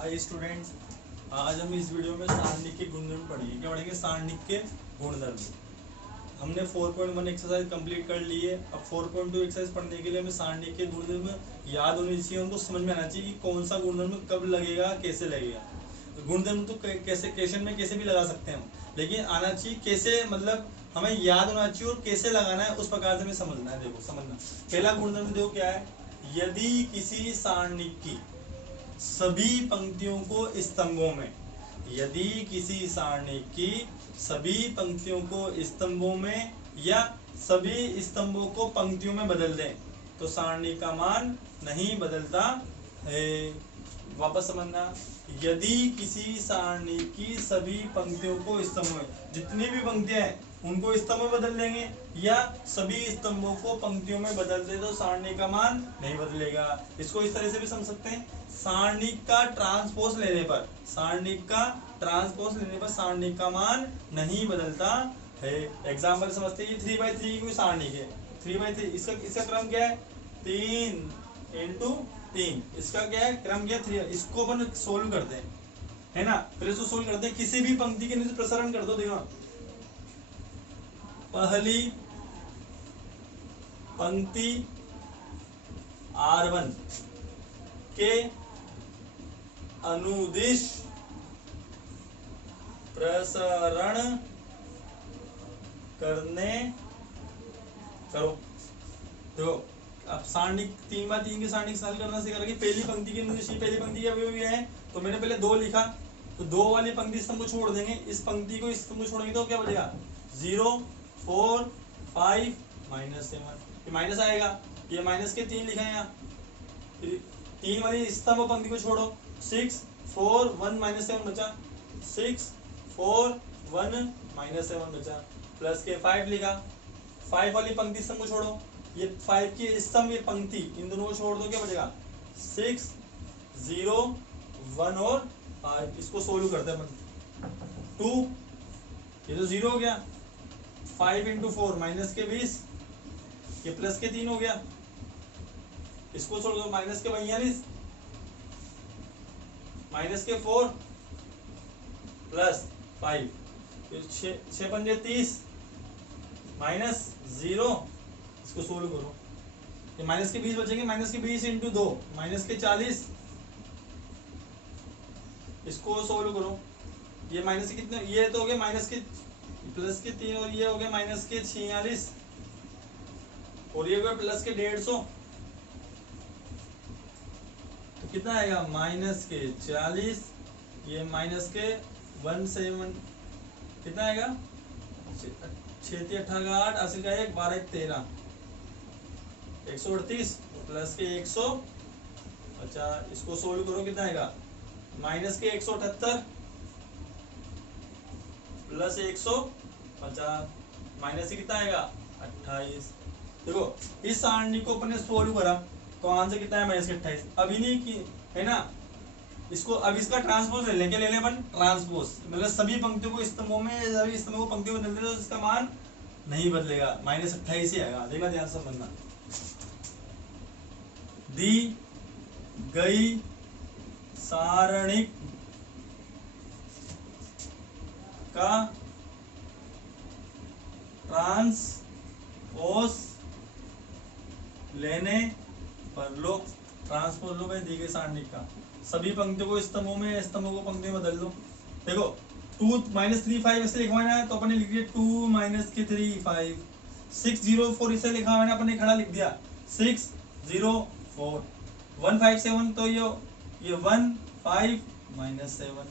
Hi students, आज हम इस वीडियो में सारणिक के गुणधर्म पढ़ेंगे। क्या पढ़ेंगे? सारणिक के गुणधर्म। हमने 4.1 एक्सरसाइज कंप्लीट कर ली है। अब 4.2 एक्सरसाइज पढ़ने के लिए हमें सारणिक के गुणधर्म याद होने चाहिए, उनको समझ में आना चाहिए कि कौन सा गुणधर्म कब लगेगा, कैसे लगेगा। गुणधर्म तो कैसे क्वेश्चन में कैसे भी लगा सकते हैं हम, लेकिन आना चाहिए कैसे, मतलब हमें याद होना चाहिए और कैसे लगाना है उस प्रकार से हमें समझना है। देखो समझना, पहला गुणधर्म देखो क्या है। यदि किसी सारणिक की सभी पंक्तियों को स्तंभों में, यदि किसी सारणी की सभी पंक्तियों को स्तंभों में या सभी स्तंभों को पंक्तियों में बदल दें तो सारणी का मान नहीं बदलता है। वापस समझना, यदि किसी सारणी की सभी पंक्तियों को स्तंभों में, जितनी भी पंक्तियां हैं उनको स्तंभ में बदल देंगे या सभी स्तंभों को पंक्तियों में बदल दे तो सारणी का मान नहीं बदलेगा। इसको इस तरह से भी समझ सकते हैं, सारणिक का ट्रांसपोज लेने पर, सारणिक का ट्रांसपोज लेने पर सारणिक का मान नहीं बदलता है। एग्जाम्पल समझते हैं, 3/3 की कोई सारणिक है। 3/3 इसका क्रम क्या है? 3 × 3। इसका क्या है क्रम? क्या है? 3। इसको अपन सोल्व करते हैं, है ना। पहले इसको सोल्व करते हैं। किसी भी पंक्ति के नीचे प्रसारण कर दो। देखो, पहली पंक्ति R1 के अनुदिश प्रसारण करने करो। देखो, अब सारणिक 3/3 की सारणिक हल करना सीखा कि पहली पंक्ति के अनुदिश, पहली पंक्ति के अवयव है तो मैंने पहले 2 लिखा, तो 2 वाली पंक्ति स्तंभ को छोड़ देंगे, इस पंक्ति को इस स्तंभ को छोड़ेंगे तो क्या बचेगा? 0 4 5 -7। ये माइनस आएगा, ये माइनस के 3 लिखा है यहाँ। 3 वाली स्तंभ पंक्ति को छोड़ो, 6 4 1 -7 बचा, 6 4 1 -7 बचा, प्लस के 5 लिखा। 5 वाली पंक्ति स्तंभ को छोड़ो, ये 5 की स्तंभ, ये पंक्ति, इन दोनों को छोड़ दो, क्या बचेगा? 6 0 1 और 5। इसको सोल्व करते हैं अपन। 2, ये तो 0 हो गया। 5 × 4 माइनस के 20, ये प्लस के 3 हो गया। इसको छोड़ दो, माइनस के 42, माइनस के 4 प्लस 5, 6 पंजे 30 माइनस 0। इसको सोल्व करो, ये माइनस के 20 बचेंगे। माइनस के 20 × 2 माइनस के 40। इसको सोल्व करो, ये माइनस के कितने, ये तो हो गया माइनस के प्लस के 3 और ये हो गया माइनस के 46 और ये हो गया प्लस के 150। तो कितना आएगा? माइनस के 40, ये माइनस के 17, कितना आएगा? 6 × 8 = 8, 80 का 1 12 × 13 138 प्लस के 150। इसको सोल्व करो, कितना आएगा? माइनस के 178 प्लस 150, माइनस से कितना आएगा? 28। देखो, इस सारणी को अपने सोल्व करा तो आंसर कितना है? माइनस के 28। अभी नहीं की, है ना। इसको अब इसका ट्रांसपोज ले लें। क्या ले लें अपन? ट्रांसपोज, मतलब सभी पंक्तियों को स्तंभों में, सभी स्तंभों को पंक्तियों में बदल दे तो इसका मान नहीं बदलेगा, माइनस 28 ही आएगा। देखना ध्यान से समझना, दी गई सारणिक का ट्रांसपोज लेने पर, लो ट्रांसपोज लो भाई, दी गई सारणिक का सभी पंक्तियों को स्तंभों में, स्तंभों को पंक्तियों में बदल दो। देखो 2 -3 5 ऐसे लिखवाना है तो अपने लिख दिया 2 - के 3 5। 6 0 4 इसे लिखा मैंने, अपने खड़ा लिख दिया 6 0 4। 1 5 7 तो ये 1 5 -7।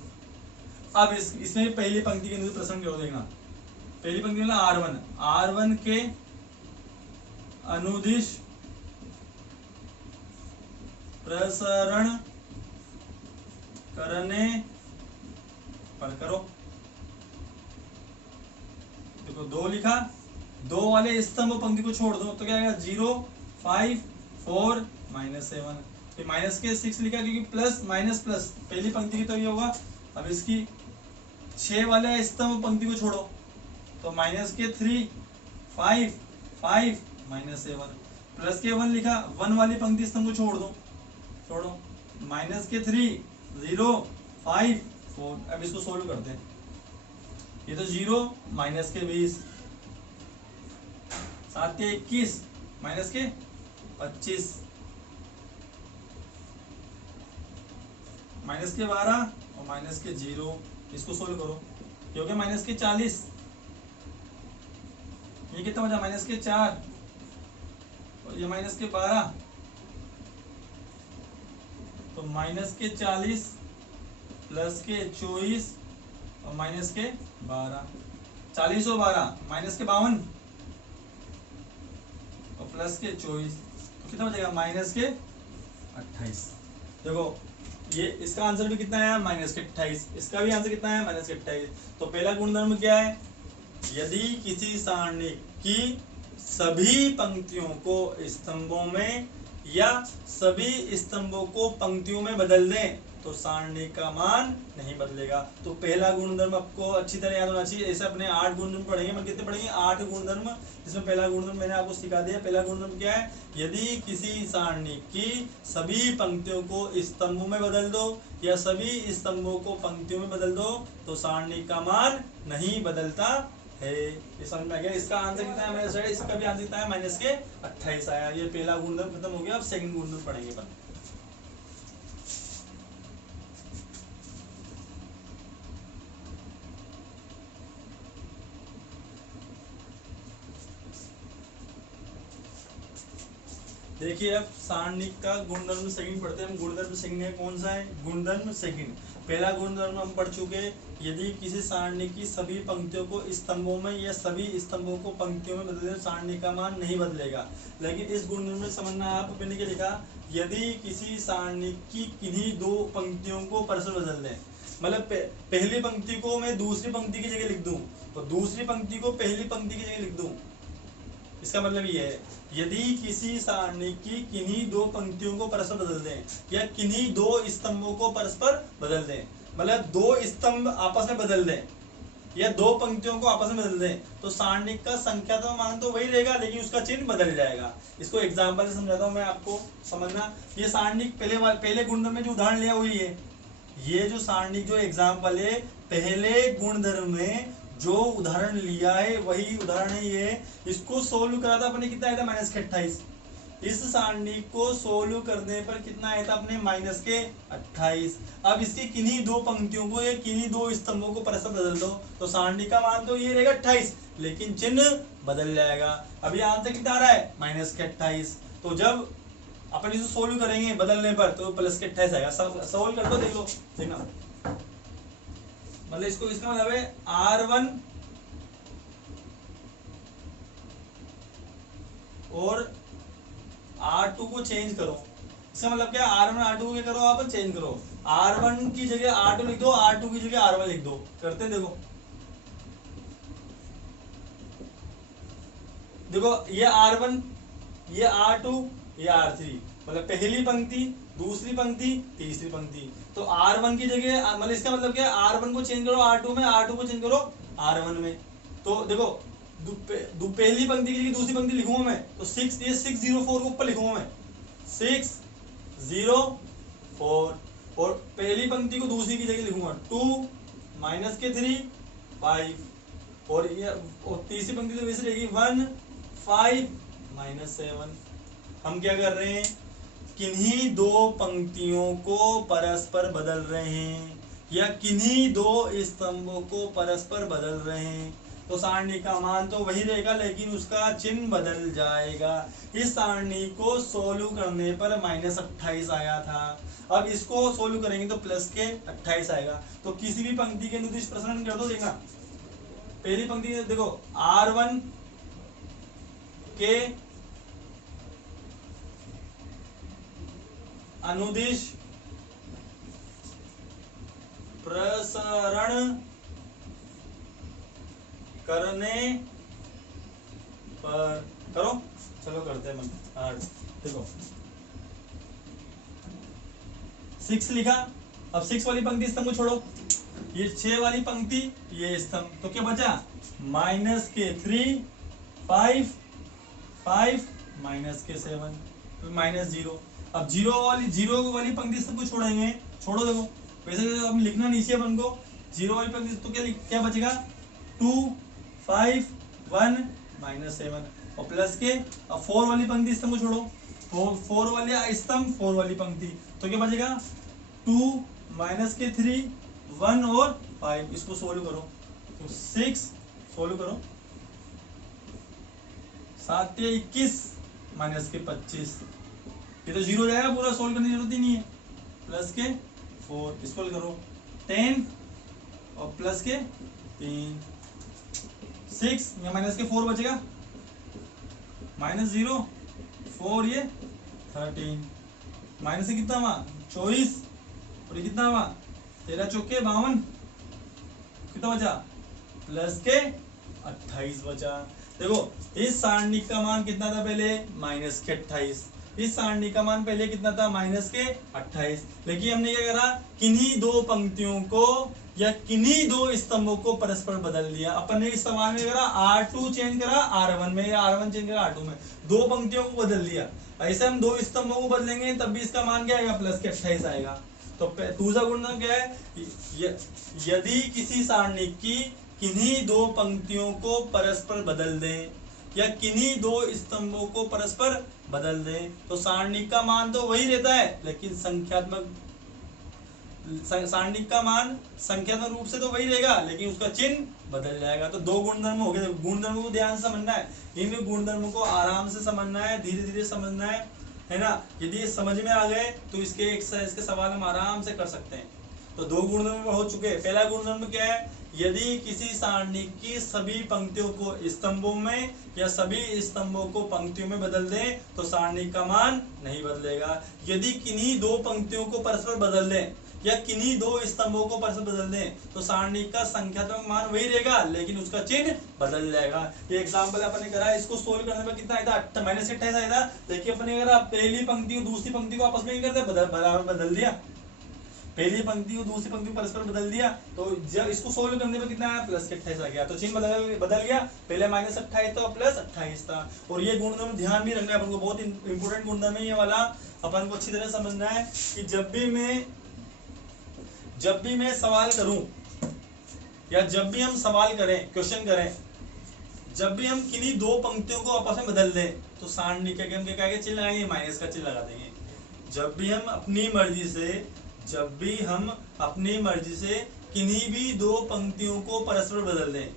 अब इसमें पहली पंक्ति के अंदर प्रश्न क्या हो, देखना। पहली पंक्ति में R1 के अनुदिश प्रसारण करने पर करो। देखो 2 लिखा, 2 वाले स्तंभ पंक्ति को छोड़ दो तो क्या आएगा? 0 5 4 -7। फिर माइनस के 6 लिखा क्योंकि प्लस माइनस प्लस पहली पंक्ति की तो ये होगा। अब इसकी 6 वाले स्तंभ पंक्ति को छोड़ो तो माइनस के 3 5 5 -7 प्लस के 1 लिखा, 1 वाली पंक्ति स्तंभ को छोड़ो, माइनस के 3 0 5 4। अब इसको सोल्व करते हैं। ये तो 0 माइनस के 20, 7 के 21 माइनस के 25 माइनस के 12 और माइनस के 0। इसको सोल्व करो, क्योंकि माइनस के 40, ये कितना बचा माइनस के 4 और ये माइनस के 12, तो माइनस के 40 प्लस के 24 और माइनस के 12, 40 और 12 माइनस के 52 और प्लस के 24, तो कितना बचेगा माइनस के 28। देखो ये इसका आंसर भी कितना है माइनस के 28, इसका भी आंसर कितना है माइनस के 28। तो पहला गुणधर्म क्या है, यदि किसी सारणी की सभी पंक्तियों को स्तंभों में या सभी स्तंभों को पंक्तियों में बदल दें तो सारणी का मान नहीं बदलेगा। तो पहला गुणधर्म आपको अच्छी तरह याद होना चाहिए। ऐसे अपने 8 गुणधर्म पढ़ेंगे, मतलब कितने पढ़ेंगे 8 गुणधर्म, जिसमें पहला गुणधर्म मैंने आपको सिखा दिया। पहला गुणधर्म क्या है, यदि किसी सारणी की सभी पंक्तियों को स्तंभों में बदल दो या सभी स्तंभों को पंक्तियों में बदल दो तो सारणी का मान नहीं बदलता है। ये समझ में आ गया। इसका आंसर कितना है मेरे साइड, इसका भी आंसर कितना है माइनस के 28 आया। ये पहला गुणधर्म खत्म हो गया। अब सेकंड गुणधर्म पढ़ेंगे अपन। देखिए अब सारणिक का गुणधर्म सेकंड पढ़ते हैं हम। गुणधर्म सेकंड है कौन सा है, गुणधर्म सेकंड। पहला गुणधर्म हम पढ़ चुके, यदि किसी सारणी की सभी पंक्तियों को स्तंभों में या सभी स्तंभों को पंक्तियों में बदल दे सारणी का मान नहीं बदलेगा। लेकिन इस गुणधर्म में समझना है, आप मैंने क्या लिखा, यदि किसी सारणी की किन्हीं 2 पंक्तियों को परस्पर बदल दें, मतलब पहली पंक्ति को मैं दूसरी पंक्ति की जगह लिख दूं और दूसरी पंक्ति को पहली पंक्ति की जगह लिख दूं, इसका मतलब ये है यदि किसी सारणी की किन्हीं 2 पंक्तियों को परस्पर बदल दें या किन्हीं 2 स्तंभों को परस्पर बदल दें, मतलब 2 स्तंभ आपस में बदल दें या 2 पंक्तियों को आपस में बदल दें तो सारणी का संख्यात्मक मान तो वही रहेगा लेकिन उसका चिन्ह बदल जाएगा। इसको एग्जांपल से समझाता हूं मैं आपको, समझना। ये सारणी पहले गुणधर्म में जो उदाहरण लिया वही है। ये जो सारणी जो एग्जाम्पल है पहले गुणधर्म में जो उदाहरण लिया है वही उदाहरण है ये। इसको सोल्व करा था अपने कितना आया था माइनस के 28। इस सारणी को सोल्व करने पर कितना आया था अपने माइनस के 28। अब इसकी किन्हीं 2 पंक्तियों को या किन्हीं 2 स्तंभों को परस्पर बदल दो तो सारणी का मान तो ये रहेगा 28 लेकिन चिन्ह बदल जाएगा। अभी आंसर कितना आ रहा है माइनस के 28। तो जब अपन इसे सोल्व करेंगे बदलने पर तो प्लस के 28 आएगा। सोल्व कर दो, देख लो, देखना, मतलब इसको इसका मतलब है R1 और R2 को चेंज करो। इसका मतलब क्या है, R1 R2 को क्या करो आप चेंज करो। R1 की जगह R2 लिख दो, R2 की जगह R1 लिख दो। करते हैं, देखो देखो ये R1 ये R2 ये R3, मतलब पहली पंक्ति दूसरी पंक्ति तीसरी पंक्ति। तो R1 की जगह मतलब इसका मतलब क्या है R1 को चेंज करो R2 में, R2 को चेंज करो R1 में। तो देखो पहली पंक्ति की जगह दूसरी पंक्ति लिखूंगा मैं तो 6, ये 604 को ऊपर लिखूंगा मैं 604 और पहली पंक्ति को दूसरी की जगह लिखूंगा 2 माइनस के 3 5 और ये और तीसरी पंक्ति तो वैसे रहेगी 1 5 माइनस 7। हम क्या कर रहे हैं, किन्हीं 2 पंक्तियों को परस्पर बदल रहे हैं या किन्हीं 2 स्तंभों को परस्पर बदल रहे हैं तो सारणी का मान तो वही रहेगा लेकिन उसका चिन्ह बदल जाएगा। इस सारणी को सोल्व करने पर माइनस 28 आया था। अब इसको सोल्व करेंगे तो प्लस के 28 आएगा। तो किसी भी पंक्ति के अनुदिश प्रसरण कर दो, देखना पहली पंक्ति देखो R1 के अनुदिश प्रसरण करने पर करो, चलो करते हैं। 8 देखो 6 लिखा। अब 6 वाली पंक्ति स्तंभ को छोड़ो, ये 6 वाली पंक्ति ये स्तंभ, तो क्या बचा माइनस के 3 5 5 माइनस के 7 माइनस 0। अब 0 वाली पंक्ति स्तंभ को छोड़ेंगे, छोड़ो, देखो वैसे अब लिखना नीचे अपन को 0 वाली पंक्ति, तो क्या बचेगा 2 5 1 -7 और प्लस के अब 4 वाली पंक्ति स्तंभ को छोड़ो, 4 वाली स्तंभ 4 वाली पंक्ति, तो क्या बचेगा 2 - 3 1 और 5। इसको सोल्व करो तो 6 सोल्व करो, 7 या 21 -25, ये तो 0 हो जाएगा पूरा, सोल्व करने की जरूरत ही नहीं है। प्लस के 4 इसको करो 10 और प्लस के 3 6 या माइनस के 4 बचेगा -0 4 ये 13 माइनस से कितना हुआ 24 और ये कितना हुआ 13 चौके 52 कितना बचा प्लस के 28 बचा। देखो इस सारणी का मान कितना था पहले -28, इस सारणी का मान पहले कितना था -28, लेकिन हमने क्या करा किन्हीं दो पंक्तियों को या किन्हीं दो स्तंभों को परस्पर बदल दिया। अपन ने इस सवाल में करा R2 चेंज करा R1 में या R1 चेंज करा R2 में, दो पंक्तियों को बदल दिया। ऐसे हम दो स्तंभों को बदलेंगे तब भी इसका मान क्या आएगा प्लस के 28 आएगा। तो दूसरा गुणधर्म क्या है, यदि किसी सारणी की किन्हीं दो पंक्तियों को परस्पर बदल दें या किन्हीं दो स्तंभों को परस्पर बदल दें तो सारणी का मान तो वही रहता है, लेकिन सारणी का मान संख्यात्मक रूप से तो वही रहेगा, लेकिन उसका चिन्ह बदल जाएगा। तो दो गुणधर्म हो गए। गुणधर्मों को ध्यान से समझना है, इन गुणधर्मों को आराम से समझना है, धीरे धीरे समझना है ना। यदि समझ में आ गए तो इसके एक्सरसाइज के सवाल हम आराम से कर सकते हैं। तो दो गुणधर्म हो चुके। पहला गुणधर्म क्या है, यदि किसी सारणी की सभी पंक्तियों को स्तंभों में या सभी स्तंभों को पंक्तियों में बदल दें तो सारणी का मान नहीं बदलेगा। यदि किन्हीं दो पंक्तियों को परस्पर बदल दें या किन्हीं दो स्तंभों को परस्पर बदल दें तो सारणी का संख्यात्मक मान वही रहेगा, लेकिन उसका चिन्ह बदल जाएगा। ये एग्जांपल अपन ने करा है, इसको सोल्व करने में कितना आया था -28 आया था। देखिए अपन ने अगर पहली पंक्ति और दूसरी पंक्ति को आपस में ही करते बराबर बदल दिया, पहली पंक्ति और दूसरी पंक्ति परस्पर बदल दिया, तो जब इसको सोल्व करने में कितना आया प्लस के 28 आ गया। तो चिन्ह बदल गया, पहले -28 था प्लस 28 था। और ये गुणधर्म ध्यान भी रखना है अपन को, बहुत इंपॉर्टेंट गुणधर्म है ये वाला, अपन को अच्छी तरह समझना है कि जब भी मैं सवाल करूं या जब भी हम सवाल करें, क्वेश्चन करें, जब भी हम किन्हीं दो पंक्तियों को आपस में बदल दें तो सारणी का हम क्या चिन्ह लगाएंगे, माइनस का चिन्ह लगा देंगे। जब भी हम अपनी मर्जी से किन्हीं भी दो पंक्तियों को परस्पर बदल दें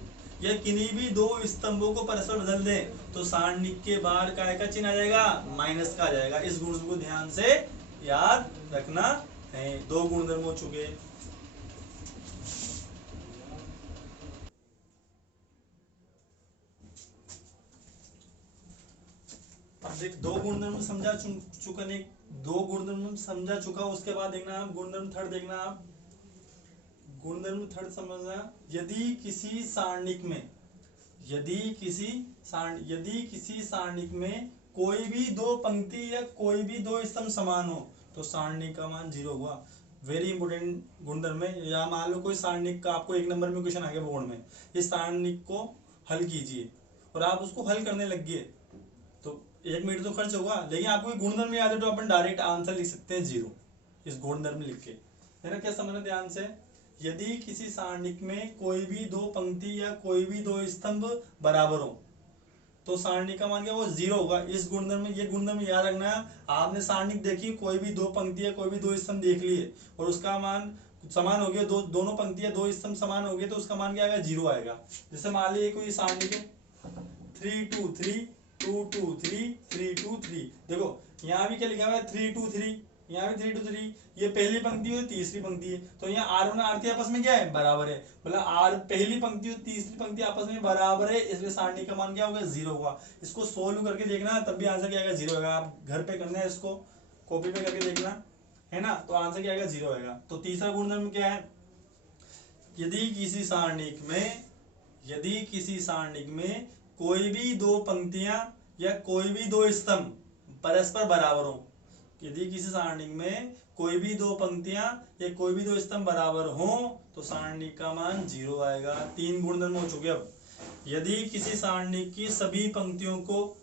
या किन्हीं भी दो स्तंभों को परस्पर बदल दें तो सारणी के बाहर काय का चिन्ह आ जाएगा, माइनस का आ जाएगा। इस गुण को ध्यान से याद रखना है। दो गुणधर्म हो चुके। अब देख दो गुणधर्म समझा चुका, उसके बाद देखना आप गुणधर्म थर्ड देखना आप गुणधर्म थर्ड समझना। यदि किसी सारणिक में कोई भी दो पंक्ति या कोई भी दो स्तंभ समान हो तो सारणी का मान 0 हुआ। वेरी इंपोर्टेंट गुणधर्म है। या मान लो कोई सारणिक का आपको 1 नंबर में क्वेश्चन आ गया बोर्ड में, इस सारणिक को हल कीजिए और आप उसको हल करने लग गए तो 1 मिनट तो खर्च होगा, लेकिन आपको गुणधर्म याद है तो अपन डायरेक्ट आंसर लिख सकते हैं 0 इस गुणधर्म लिख के, है ना। क्या समझना ध्यान से, यदि किसी सारणिक में कोई भी दो पंक्ति या कोई भी दो स्तंभ बराबर हो तो सारणी का मान क्या वो 0 होगा। इस गुणधर्म में, ये गुणधर्म याद रखना है। आपने सारणिक देखी, कोई भी दो पंक्ति या कोई भी दो स्तंभ देख लिए और उसका मान समान हो गया, दोनों पंक्ति या दो स्तंभ समान हो गए तो उसका मान क्या आएगा 0 आएगा। जैसे मान लीजिए कोई सारणिक है 3 2 3 2 2 3 3 2 3, देखो यहाँ भी क्या लिखा हुआ है 3 2 3, यहाँ भी 3 2 3, ये पहली पंक्ति और तीसरी पंक्ति है तो यहाँ R1 और R3 आपस में क्या है बराबर है, मतलब पहली पंक्ति और तीसरी पंक्ति आपस में बराबर है, इसलिए सारणी का मान क्या होगा 0 होगा। इसको सोल्व करके देखना तब भी आंसर क्या आएगा 0 होगा। आप घर पे करना है, इसको कॉपी पे करके देखना है ना, तो आंसर क्या आएगा 0 आएगा। तो तीसरा गुणधर्म क्या है, यदि किसी सारणिक में कोई भी दो पंक्तियां या कोई भी दो स्तंभ परस्पर बराबर हो, यदि किसी सारणी में कोई भी दो पंक्तियां या कोई भी दो स्तंभ बराबर हो तो सारणी का मान 0 आएगा। 3 गुणधर्म हो चुके। अब यदि किसी सारणी की सभी पंक्तियों को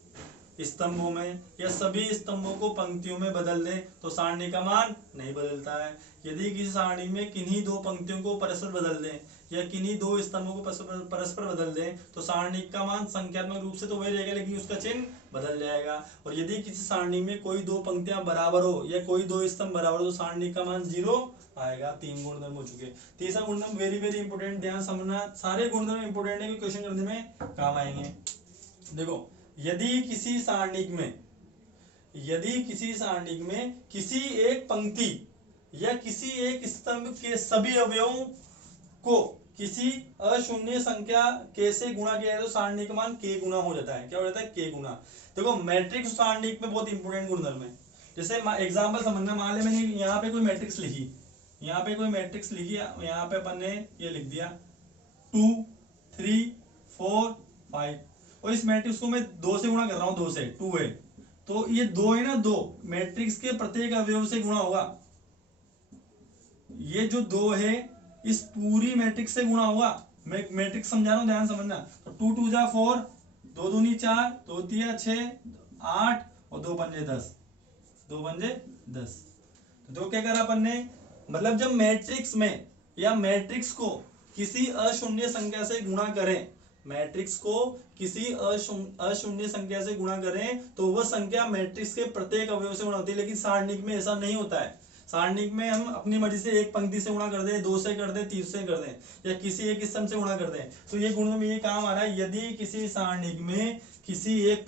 स्तंभों में या सभी स्तंभों को पंक्तियों में बदल दें तो सारणी का मान नहीं बदलता है। यदि किसी सारणी में किन्हीं दो पंक्तियों को परस्पर बदल दें या किन्हीं दो स्तंभों को परस्पर बदल दें तो सारणी का मान संख्यात्मक रूप से तो वही रहेगा लेकिन उसका चिन्ह बदल जाएगा। और यदि किसी सारणी में कोई दो पंक्तियां बराबर हो या कोई दो स्तंभ बराबर हो तो सारणी का मान 0 आएगा। 3 गुणधर्म हो चुके। तीसरा गुणधर्म वेरी वेरी इंपोर्टेंट, ध्यान समझना, सारे गुणधर्म इंपोर्टेंट है कि क्वेश्चन करने में काम आएंगे। देखो, यदि किसी सारणी में किसी एक पंक्ति या किसी एक स्तंभ के सभी अवयवों को किसी अशून्य संख्या k से गुणा किया जाए तो सारणी का मान k गुना हो जाता है। क्या हो जाता है? k गुना। देखो, मैट्रिक्स सारणी में बहुत इंपोर्टेंट गुणधर्म है। जैसे एग्जांपल समझना, मान ले मैंने यहाँ पे कोई मैट्रिक्स लिखी, यहाँ पे अपन ने ये लिख दिया 2 3 4 5 और इस मैट्रिक्स को मैं 2 से गुणा कर रहा हूँ, 2 से 2 है तो ये 2 है ना, 2 मैट्रिक्स के प्रत्येक अवयव से गुणा होगा। ये जो 2 है इस पूरी मैट्रिक्स से गुणा होगा। मैं मैट्रिक्स समझा रहा हूं, ध्यान समझना। तो 2 2 जा 4, 2 दूनी 4, 2 तिया 6, 8 और 2 पंजे 10, 2 पंजे 10। तो क्या करा अपन ने, मतलब जब मैट्रिक्स में या मैट्रिक्स को किसी अशून्य संख्या से गुणा करें, मैट्रिक्स को किसी अशून्य संख्या से गुणा करें तो वह संख्या मैट्रिक्स के प्रत्येक अवयव से गुणा होती है। लेकिन सारणिक में ऐसा नहीं होता है। सारणिक में हम अपनी मर्जी से एक पंक्ति से गुणा कर दें, 2 से कर दें, 3 से कर दें या किसी एक स्तंभ से गुणा कर दें। तो ये गुण में ये काम आ रहा है, यदि किसी सारणिक में किसी एक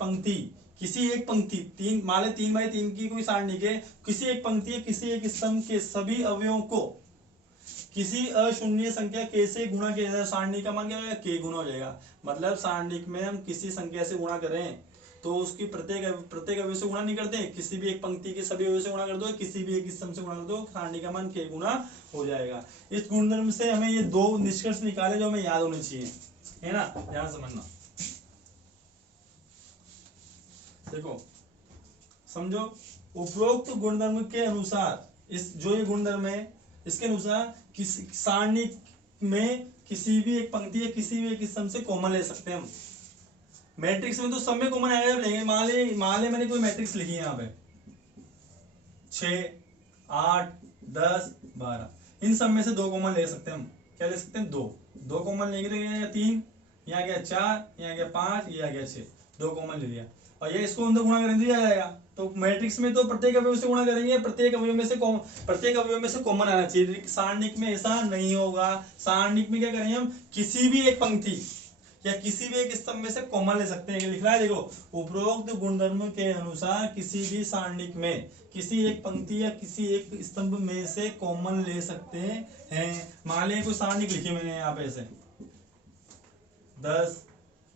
पंक्ति 3 मान ले 3 बाई 3 की कोई सारणिक है, किसी एक पंक्ति किसी एक स्तंभ के सभी अवयवों को किसी अशून्य संख्या k से गुणा किया जाए, सारणी का मान क्या हो जाएगा? k गुना हो जाएगा। मतलब सारणिक में हम किसी संख्या से गुणा करें तो उसकी प्रत्येक अवयव से गुणा नहीं करते, किसी भी एक पंक्ति के सभी अवयव से गुणा कर दो, किसी भी एक स्तंभ से गुणा कर दो, सारणी का मान k गुना हो जाएगा। इस गुणधर्म से हमें ये 2 निष्कर्ष निकाले जो हमें याद होने चाहिए, है ना, ध्यान समझना। देखो समझो, उपरोक्त गुणधर्म के अनुसार इस जो ये गुणधर्म है इसके अनुसार किसी सारणी में किसी भी एक पंक्ति या किसी भी एक स्तंभ से कॉमन ले सकते हैं हम। मैट्रिक्स में तो सब में कॉमन आएगा लेंगे। मान ले मैंने कोई मैट्रिक्स लिखी है यहाँ पे 6 8 10 12, इन सब में से 2 कॉमन ले सकते हैं हम। क्या ले सकते हैं? 2 कॉमन लेंगे तो यहाँ 3, यहाँ गया 4, यहाँ गया 5, ये आ गया 6, 2 कॉमन ले लिया और ये इसको अंदर गुणा करेंगे तो ये आ जाएगा। तो मैट्रिक्स में तो प्रत्येक अवयव से गुणा करेंगे, प्रत्येक अवयव में से कॉमन आना चाहिए। सारणिक में ऐसा नहीं होगा। सारणिक में क्या करेंगे हम, किसी भी एक पंक्ति या किसी भी एक स्तंभ में से कॉमन ले सकते हैं। लिख रहा है देखो, उपरोक्त गुणधर्म के अनुसार किसी भी सारणिक में किसी एक पंक्ति या किसी एक स्तंभ में से कॉमन ले सकते हैं। मान लिया कोई सारणिक लिखी मैंने यहाँ पे ऐसे 10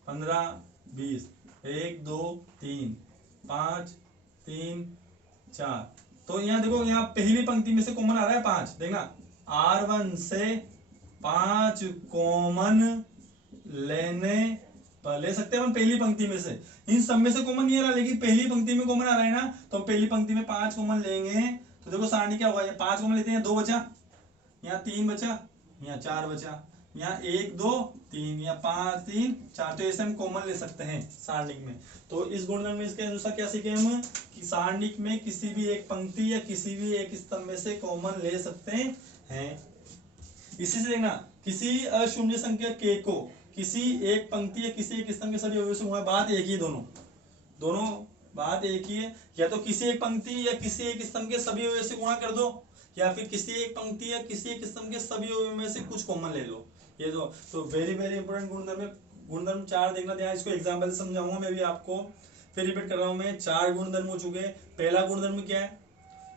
15 20 1 2 3 5 3 4, तो यहाँ देखो, यहाँ पहली पंक्ति में से कॉमन आ रहा है 5। देखना, R1 से 5 कॉमन ले सकते हैं हम पहली पंक्ति में से। इन सब में से कॉमन नहीं आ रहा लेकिन पहली पंक्ति में कॉमन आ रहा है ना, तो पहली पंक्ति में 5 कॉमन लेंगे तो देखो सारणी क्या होगा, 5 कॉमन लेते हैं, 2 बचा, यहाँ 3 बचा, यहाँ 4 बचा, यहाँ 1 2 3, यहाँ 5 3 4, तो ऐसे हम कॉमन ले सकते हैं सारणिक में। तो इस गुणधर्म में इसके अनुसार क्या सीखे हम कि सारणिक में किसी भी एक पंक्ति या किसी भी एक स्तंभ में से कॉमन ले सकते हैं। इसी से देखना, किसी अशून्य संख्या k को किसी एक पंक्ति या किसी एक स्तंभ के सभी अवयवों से गुणा, बात एक ही, दोनों बात एक ही है। या तो किसी एक पंक्ति या किसी एक स्तंभ के सभी अवयव से गुणा कर दो या फिर किसी एक पंक्ति या किसी एक स्तंभ के सभी अवयव में से कुछ कॉमन ले लो। ये दो तो वेरी वेरी इंपॉर्टेंट गुणधर्म है। गुणधर्म 4 देखना ध्यान, इसको एग्जांपल से समझाऊंगा मैं भी आपको, फिर रिपीट कर रहा हूं मैं। 4 गुणधर्म हो चुके। पहला गुणधर्म क्या है,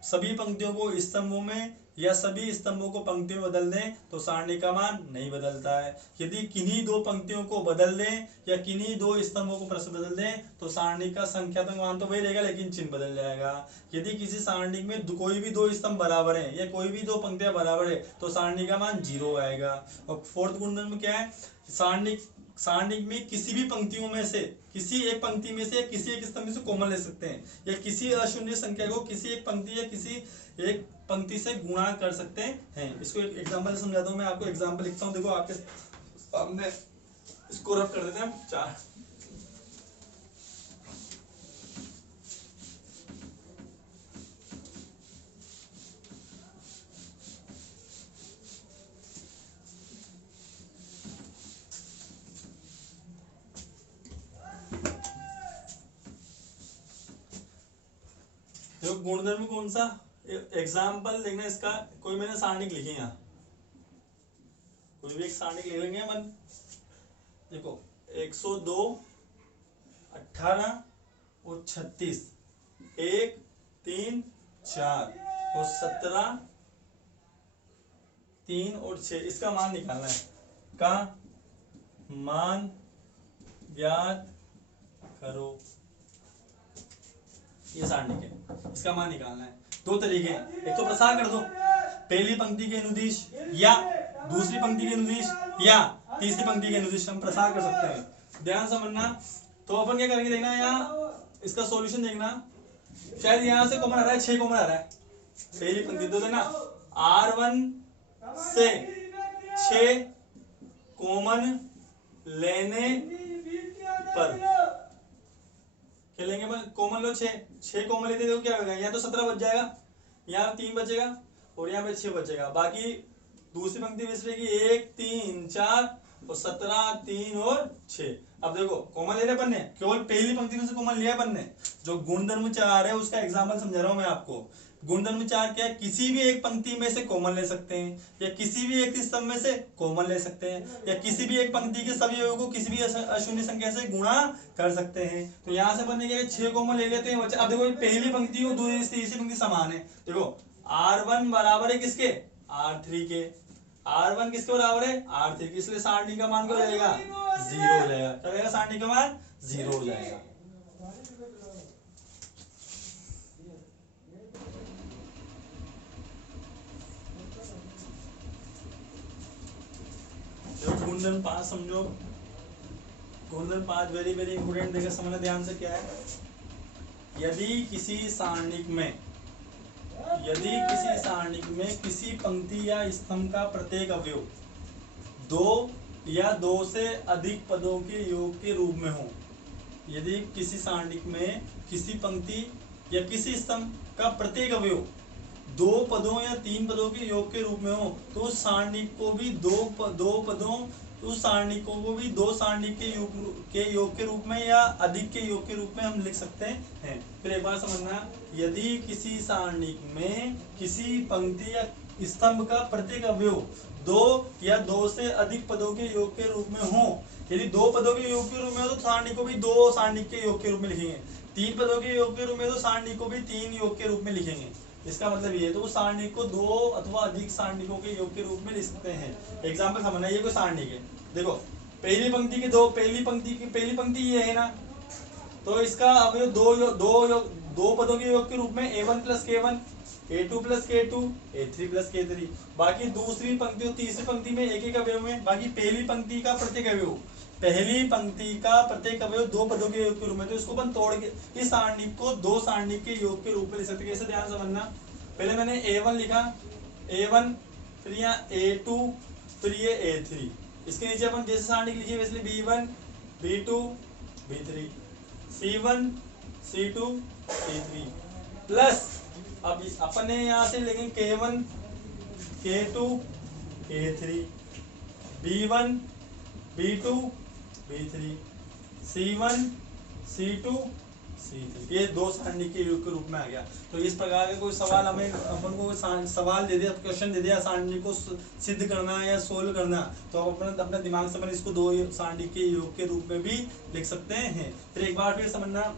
सभी पंक्तियों को स्तंभों में या सभी स्तंभों को पंक्तियों में बदल दें तो सारणी का मान नहीं बदलता है। यदि किन्हीं 2 पंक्तियों को बदल दें या किन्हीं 2 स्तंभों को परस्पर बदल दें तो सारणी का संख्यात्मक मान तो वही रहेगा लेकिन चिन्ह बदल जाएगा। यदि किसी सारणी में कोई भी 2 स्तंभ बराबर है या कोई भी 2 पंक्तियां बराबर है तो सारणी का मान 0 आएगा। और 4th गुणधर्म क्या है, सारणी में किसी भी पंक्तियों में से किसी एक पंक्ति में से किसी एक स्तंभ में से कॉमन ले सकते हैं या किसी अशून्य संख्या को किसी एक पंक्ति या किसी एक पंक्ति से गुणा कर सकते हैं। इसको एक एग्जांपल से समझाता हूं मैं आपको। एग्जांपल लिखता हूं, देखो आपके सामने, इसको रफ कर देते हैं हम 4। देखो गुणधर्म कौन सा एग्जाम्पल देखना इसका, कोई मैंने सारणिक लिखी यहाँ, कोई भी एक सारणिक ले लेंगे अपन। देखो 102, 18 और 36, 1, 3, 4 और 17, 3 और 6, इसका मान निकालना है। का मान ज्ञात करो, ये सारणिक है, इसका मान निकालना है। दो तरीके हैं, एक तो प्रसार कर दो, पहली पंक्ति के अनुदिश या दूसरी पंक्ति के अनुदिश या तीसरी पंक्ति के अनुदिश हम प्रसार कर सकते हैं। ध्यान समझना। तो अपन क्या करेंगे देखना, यहाँ इसका सॉल्यूशन देखना, शायद यहाँ से कॉमन आ रहा है, 6 कॉमन आ रहा है, पहली पंक्ति तो देना R1 से 6 कॉमन लेने पर क्या लेंगे, कॉमन लो 6 कॉमन लेते तो क्या होगा, यहाँ तो 17 बच जाएगा, यहाँ 3 बचेगा और यहाँ पे 6 बचेगा, बाकी दूसरी पंक्ति बच रहेगी 1, 3, 4 और 17, 3 और 6। अब देखो कॉमन ले रहे अपन ने, केवल पहली पंक्ति में से कॉमन लिया अपन ने। जो गुणधर्म 4 है उसका एग्जाम्पल समझा रहा हूं मैं आपको। गुणधर्म 4 क्या है, किसी भी एक पंक्ति में से कॉमन ले सकते हैं, या किसी भी एक स्तंभ में से कॉमन ले सकते हैं, या किसी भी एक पंक्ति के सभी अवयवों को किसी भी अशून्य संख्या से गुणा कर सकते हैं। तो यहाँ से बनने के 6 कॉमन ले लेते हैं। अब देखो पहली पंक्ति और दूसरी तीसरी पंक्ति समान है। देखो R1 बराबर है किसके, R3 के। R1 किसके बराबर है, R3 के, इसलिए सारणी का मान क्या हो जाएगा, 0 हो जाएगा। क्या हो जाएगा, सारणी का मान 0 हो जाएगा। गुणधर्म 5 समझो। गुणधर्म 5 वेरी वेरी इंपोर्टेंट, देखकर समझना ध्यान से। क्या है, यदि किसी सारणिक में किसी पंक्ति या स्तंभ का प्रत्येक अवयव 2 या 2 से अधिक पदों के योग के रूप में हो, यदि किसी सारणिक में किसी पंक्ति या किसी स्तंभ का प्रत्येक अवयव 2 पदों या 3 पदों के योग के रूप में हो, तो उस सारणिक को भी 2 पदों, उस सारणिक को भी 2 सारणिक के योग के रूप में या अधिक के योग के रूप में हम लिख सकते हैं। फिर एक बार समझना, यदि किसी सारणिक में किसी पंक्ति या स्तंभ का प्रत्येक अवयव 2 या 2 से अधिक पदों के योग के रूप में हो, यदि 2 पदों के योग के रूप में हो तो सारणी को भी 2 सारणिक के योग के रूप में लिखेंगे, 3 पदों के योग के रूप में तो सारणी को भी 3 योग के रूप में लिखेंगे। इसका मतलब ये है, तो उस सारणी को 2 अथवा अधिक सारणिकों के योग के रूप में लिख सकते हैं। एग्जाम्पल समझना, ये कोई सारणी है, देखो पहली पंक्ति के पहली पंक्ति ये है ना, तो इसका अवयव 2 पदों के योग के रूप में A1 + K1, A2 + K2, A3 + K3। बाकी दूसरी पंक्ति और तीसरी पंक्ति में एक अवयव में, बाकी पहली पंक्ति का प्रत्येक अवयव 2 पदों के योग के रूप में, तो इसको अपन तोड़ के इस सारणिक को 2 सारणिक के योग के रूप में लिख सकते हैं। कैसे, ध्यान समझना। पहले मैंने A1 लिखा, A1, फिर यहाँ A2, फिर ये A3। इसके नीचे अपन जैसे सारणिक लिखी है वैसे B1, B2, B3, C1, C2, C3 plus, अब अपने यहाँ से लेंगे K1, K2, K3, B1, B2, B3, C1, C2, C3, ये 2 सारणी के योग के रूप में आ गया। तो इस प्रकार का कोई सवाल हमें अपन को सवाल दे दिया, क्वेश्चन दे दिया, सारणी को सिद्ध करना या सोल्व करना, तो अपने दिमाग से अपन इसको 2 सारणी के योग के रूप में भी लिख सकते हैं। फिर एक बार फिर समझना,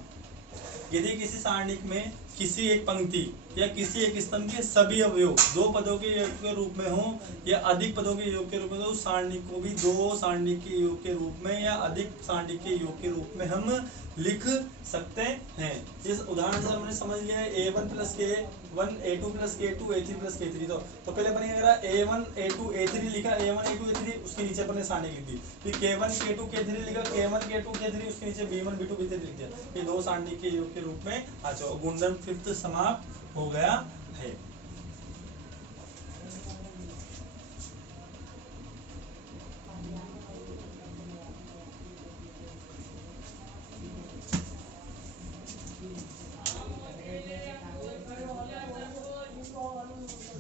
यदि किसी सारणिक में किसी एक पंक्ति या किसी एक स्तंभ के सभी अवयव 2 पदों के योग के रूप में हो या अधिक पदों के योग के रूप में, तो उस सारणिक को भी 2 सारणिक के योग के रूप में या अधिक सारणिक के योग के रूप में हम लिख सकते हैं। इस उदाहरण से हमने समझ लिया है A1 + K1, A2 + K2, A3 + K3। तो पहले अपन क्या करा, A1, A2, A3 लिखा, A1, A2, A3, उसके नीचे अपन ने सारणी लिख दी। फिर K1, K2, K3 लिखा, K1, K2, K3, उसके नीचे B1, B2, B3 लिख दिया। ये 2 सारणी के योग के रूप में आ जाओ। गुणधर्म 5th समाप्त हो गया है।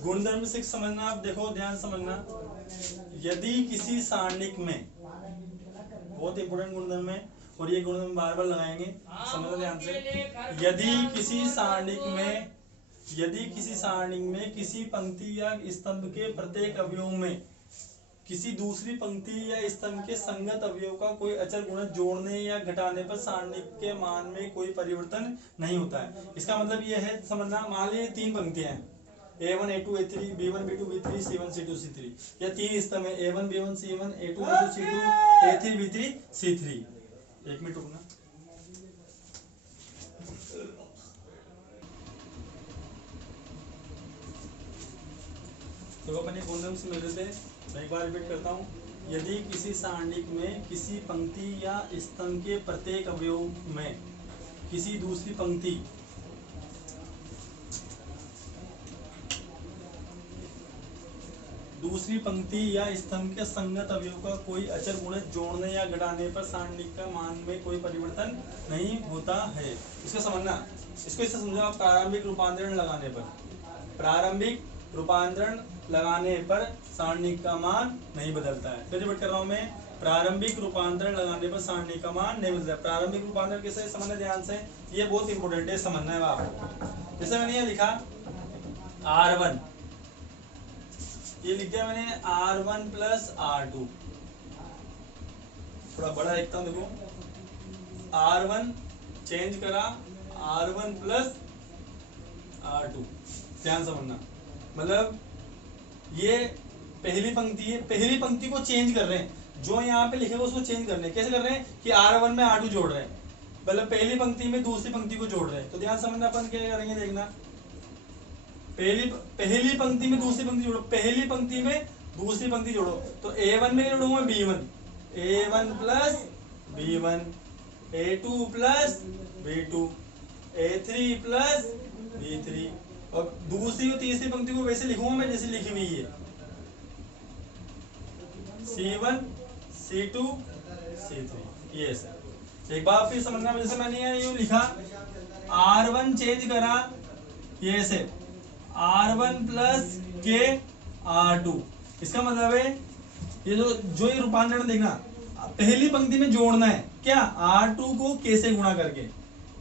गुणधर्म 6 समझना। आप देखो ध्यान समझना, यदि किसी सारणिक में, बहुत इंपोर्टेंट गुणधर्म है, और ये गुणन बार बार लगाएंगे, समझो ध्यान से। यदि किसी सारणी में किसी पंक्ति या स्तंभ के प्रत्येक अवयव में किसी दूसरी पंक्ति या स्तंभ के संगत अवयव का कोई अचर गुणज जोड़ने या घटाने पर सारणी के मान में कोई परिवर्तन नहीं होता है। इसका मतलब ये है समझना, मान लीजिए 3 पंक्तियां हैं, A1 A2 A3 B1 B2 B3 C1 C2 C3, या 3 स्तंभ है A1 B1 C1 A2 B2 C2 A3 B3 C3। 1 minute रुकना। तो अपन ये गुणधर्म से मिल रहे थे, मैं एक बार रिपीट करता हूँ। यदि किसी सारणी में किसी पंक्ति या स्तंभ के प्रत्येक अवयव में किसी दूसरी पंक्ति या स्तंभ के संगत अवयव का कोई अचर गुणज जोड़ने या घटाने पर सारणी का मान में कोई परिवर्तन नहीं होता है। इसको समझना, इसको इससे समझो आप। प्रारंभिक रूपांतरण लगाने पर सारणी का मान नहीं बदलता है। फिर रिपीट कर रहा हूं मैं, प्रारंभिक रूपांतरण लगाने पर सारणी का मान नहीं बदलता है। प्रारंभिक रूपांतरण कैसे समझना ध्यान से, ये बहुत इंपॉर्टेंट है, समझना है आपको। जैसे मैंने ये लिखा R1, ये लिख दिया मैंने R1 प्लस R2, थोड़ा बड़ा लिखता हूं, देखो R1 चेंज करा R1 प्लस R2, ध्यान समझना। मतलब ये पहली पंक्ति है, पहली पंक्ति को चेंज कर रहे हैं, जो यहाँ पे लिखेगा उसको चेंज कर रहे हैं। कैसे कर रहे हैं कि R1 में R2 जोड़ रहे हैं, मतलब पहली पंक्ति में दूसरी पंक्ति को जोड़ रहे हैं। तो ध्यान समझना, अपन क्या करेंगे देखना, पहली पंक्ति में दूसरी पंक्ति जोड़ो, पहली पंक्ति में दूसरी पंक्ति जोड़ो। तो A1 में जोड़ूंगा B1, A1 plus B1, A2 plus B2, A3 plus B3, और दूसरी और तीसरी पंक्ति को वैसे लिखूंगा मैं जैसे लिखी हुई है, C1 C2 C3, ये सर। एक बार फिर समझना, जैसे मैंने यूं लिखा R1 चेंज करा, ये से R1 प्लस के R2। इसका मतलब है ये जो ये रूपांतरण देखना, पहली पंक्ति में जोड़ना है क्या, R2 को कैसे गुणा करके,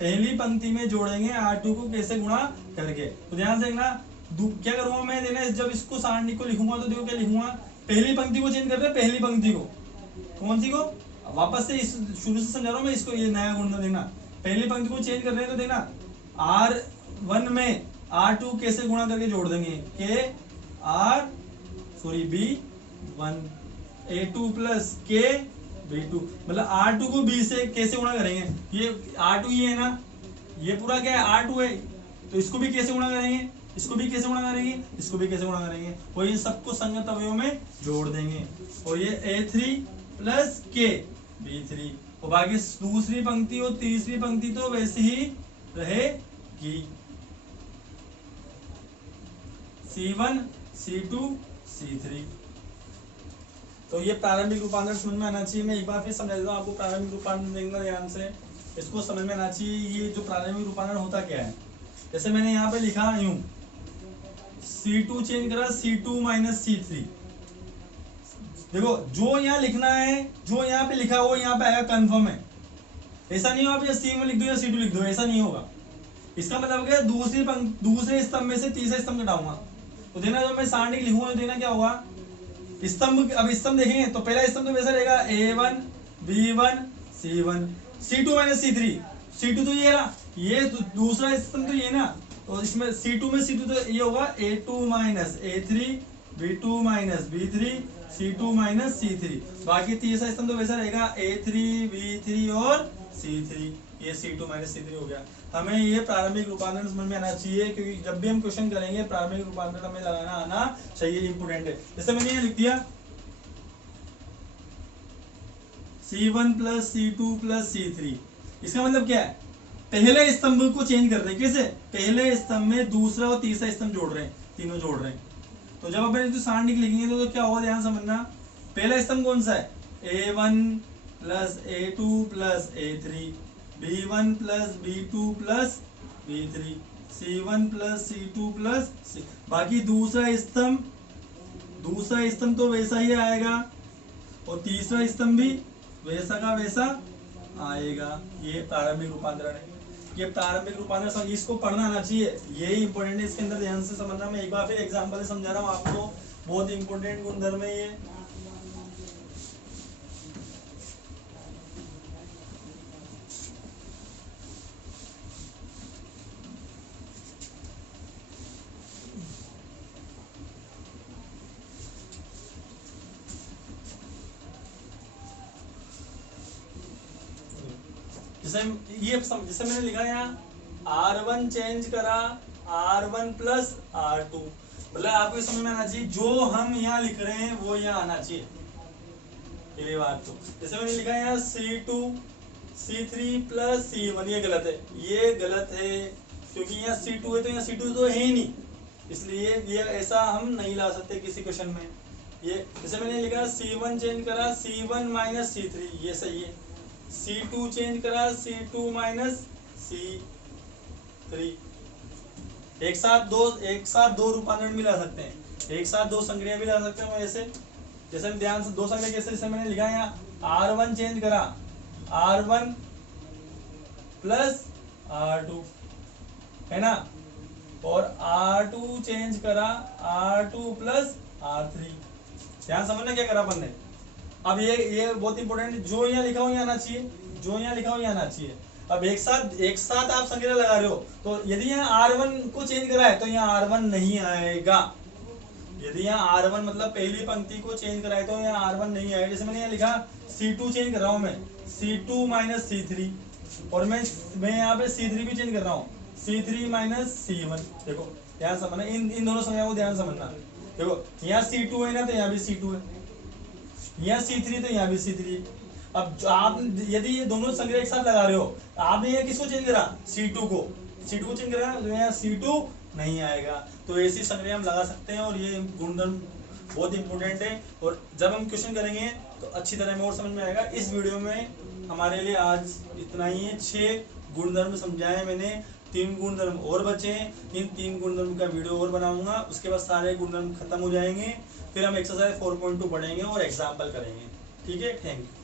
पहली पंक्ति में जोड़ेंगे R2 को कैसे गुणा करके। तो ध्यान से देखना, क्या करूंगा मैं, देना जब इसको सारणी को लिखूंगा तो देखो क्या लिखूंगा, पहली पंक्ति को चेंज कर रहे हैं, पहली पंक्ति को, कौन सी को, वापस से इस शुरू से समझा रहा हूं मैं इसको, ये नया गुण देखना, पहली पंक्ति को चेंज कर रहे हैं तो देखना R1 में R2 कैसे गुणा करके जोड़ देंगे, B1 A2 प्लस के B2, मतलब R2 को B से कैसे गुणा करेंगे, ये R2 ये है ना, ये पूरा क्या है R2 है, तो इसको भी कैसे गुणा करेंगे, इसको भी कैसे गुणा करेंगे, इसको भी कैसे गुणा करेंगे, और ये सबको संगत अवयव में जोड़ देंगे। और ये A3 प्लस के B3, और बाकी दूसरी पंक्ति और तीसरी पंक्ति तो वैसे ही रहेगी, C1 C2 C3। तो ये प्रारंभिक रूपांतरण समझ में आना चाहिए। मैं एक बार फिर समझा देता हूँ आपको, प्रारंभिक रूपांतरण देखना ध्यान से, इसको समझ में आना चाहिए। ये जो प्रारंभिक रूपांतरण होता क्या है, जैसे मैंने यहाँ पे लिखा यूं, C2 चेंज करा C2 माइनस C3। देखो जो यहाँ लिखना है, जो यहाँ पे लिखा वो यहाँ पे आएगा, कंफर्म है। ऐसा नहीं होगा C1 लिख दो या C2 लिख दो, ऐसा नहीं होगा। इसका मतलब क्या, दूसरे स्तंभ में से तीसरे स्तंभ घटाऊंगा। तो देना जो मैं सारणी लिखूंगा तो देना क्या होगा, स्तंभ, अब स्तंभ देखेंगे तो पहला स्तंभ तो वैसा रहेगा A1 B1 C1, C2 minus C3, C2 तो ये रहा, ये दूसरा स्तंभ तो ये ना, तो इसमें C2 में C2 तो ये होगा A2 minus A3 B2 minus B3 C2 minus C3, बाकी तीसरा स्तंभ तो वैसा रहेगा A3 B3 और C3, ये C2 माइनस C3 हो गया। हमें ये प्रारंभिक रूपांतरण समझ में आना चाहिए, क्योंकि जब भी हम क्वेश्चन करेंगे प्रारंभिक रूपांतरण हमें लगाना आना चाहिए, इंपोर्टेंट है। जैसे मैंने ये लिख दिया C1 plus C2 plus C3, इसका मतलब क्या है, पहले स्तंभ को चेंज कर रहे हैं। कैसे, पहले स्तंभ में दूसरा और तीसरा स्तंभ जोड़ रहे हैं, तीनों जोड़ रहे हैं। तो जब अपन तो सारणी लिखेंगे तो क्या होगा, ध्यान समझना, पहला स्तंभ कौन सा है, A1 plus A2 plus A3, B1 plus B2 plus B3, C1 plus C2 plus C। बाकी दूसरा स्तंभ तो वैसा ही आएगा, और तीसरा स्तंभ भी वैसा का वैसा आएगा। ये प्रारंभिक रूपांतरण है, ये प्रारंभिक रूपांतरण इसको पढ़ना आना चाहिए, यही इंपॉर्टेंट है, इसके अंदर ध्यान से समझना। मैं एक बार फिर एग्जांपल से समझा रहा हूँ आपको, बहुत इंपॉर्टेंट गुणधर्म है ये। जैसे मैंने लिखा यहाँ R1 चेंज करा R1 प्लस R2, मतलब आपको समझ में आना चाहिए जो हम यहाँ लिख रहे हैं वो यहाँ आना चाहिए, ये बात। तो जैसे मैंने लिखा यहाँ C2 C3 प्लस C1, ये गलत है, ये गलत है, क्योंकि यहाँ C2 है तो यहाँ C2 तो है ही नहीं, इसलिए ये ऐसा हम नहीं ला सकते किसी क्वेश्चन में। ये जैसे मैंने लिखा C1 चेंज करा C1 माइनस C3, ये सही है। C2 चेंज करा C2 माइनस C3, एक साथ दो रूपांतरण भी ला सकते हैं, एक साथ दो संक्रिया भी ला सकते हैं। ऐसे जैसे ध्यान से दो संख्या कैसे, जैसे मैंने लिखा है यहाँ R1 चेंज करा R1 प्लस R2, है ना, और R2 चेंज करा R2 प्लस R3। ध्यान समझना क्या करा अपन ने। अब ये बहुत इंपॉर्टेंट, जो यहाँ लिखा हो यहाँ आना चाहिए, जो यहाँ लिखा हो यहाँ आना चाहिए। अब एक साथ आप संख्या लगा रहे हो, तो यदि यहाँ R1 को चेंज करा है तो यहाँ R1 नहीं आएगा। यदि यहाँ R1 मतलब पहली पंक्ति को चेंज कराए तो यहाँ R1 नहीं आएगा। जैसे मैंने यहाँ लिखा C2 चेंज कर रहा हूँ मैं C2 माइनस C3, और मैं यहाँ पे C3 भी चेंज कर रहा हूँ C3 माइनस C1। देखो ध्यान समझना, इन दोनों संख्या को ध्यान समझना। देखो यहाँ C2 है ना, तो यहाँ भी C2 है, यहाँ C3 तो यहाँ भी C3। अब आप यदि ये दोनों संख्या एक साथ लगा रहे हो, आपने ये किसको चेंज करा, C2 को चेंज करा, तो यहाँ C2 नहीं आएगा। तो ऐसी संख्या हम लगा सकते हैं, और ये गुणधर्म बहुत इंपॉर्टेंट है, और जब हम क्वेश्चन करेंगे तो अच्छी तरह में और समझ में आएगा। इस वीडियो में हमारे लिए आज इतना ही है, 6 गुणधर्म समझाए मैंने, 3 गुणधर्म और बचे हैं। इन 3 गुणधर्म का वीडियो और बनाऊंगा, उसके बाद सारे गुणधर्म खत्म हो जाएंगे, फिर हम एक्सरसाइज 4.2 पढ़ेंगे और एग्जाम्पल करेंगे। ठीक है, थैंक यू।